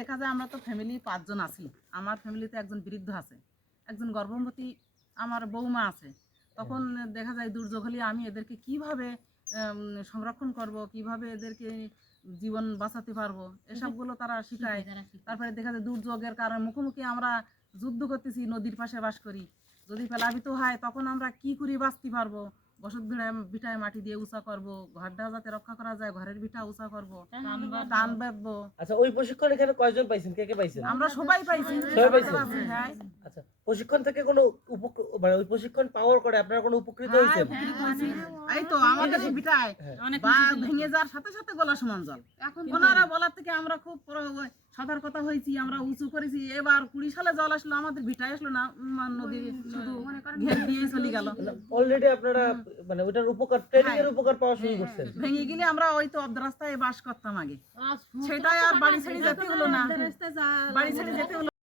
দেখা যায় আমরা তো ফ্যামিলি 5 জন আছি। আমার ফ্যামিলিতে একজন বৃদ্ধ আছে, একজন গর্ভবতী আমার বৌমা আছে। তখন দেখা যায় দুর্যোগ হলে আমি এদেরকে কিভাবে সংরক্ষণ করব, কিভাবে এদেরকে জীবন বাঁচাতে পারবো, এসবগুলো তারা শিখায়। তারপরে দেখা যায় দুর্যোগের কারণে মুখোমুখি আমরা যুদ্ধ করতেছি, নদীর পাশে বাস করি। যদি প্লাবিত হয় তখন আমরা কি করে বাঁচতে পারবো, বসত ভিটায় মাটি দিয়ে উঁচা করবো, ঘরটা যাতে রক্ষা করা যায় ঘরের ভিটা উঁচা করবো, টান বাঁধবো। আচ্ছা, ওই প্রশিক্ষণ এখানে কয়জন পাইছেন, কে কে পাইছেন? আমরা সবাই পাইছি। সবাই পাইছেন? হ্যাঁ। আচ্ছা, প্রশিক্ষণ থেকে কোনো মানে ওই প্রশিক্ষণ পাওয়ার পরে আপনারা কোনো উপকৃত হয়েছেন? এই তো আমাদের ভিটায় বা ভেঙে যাওয়ার সাথে সাথে গলা সমান জল। ওনারা বলার থেকে আমরা খুব সতর্কতা হয়েছি, আমরা উঁচু করেছি। এবার 20 সালে জল আসলো, আমাদের ভিটায় আসলো না, নদী শুধু ঘের দিয়ে চলে গেল। অলরেডি আপনারা মানে ওটার উপকার, ট্রেনিং এর উপকার পাওয়া শুরু করছেন। ভেঙে গেলে আমরা ওই তো অর্ধ রাস্তায় বাস করতাম আগে, সেটাই আর বাড়ি ছেড়ে যেতে হলো না, বাড়ি ছেড়ে যেতে হলো।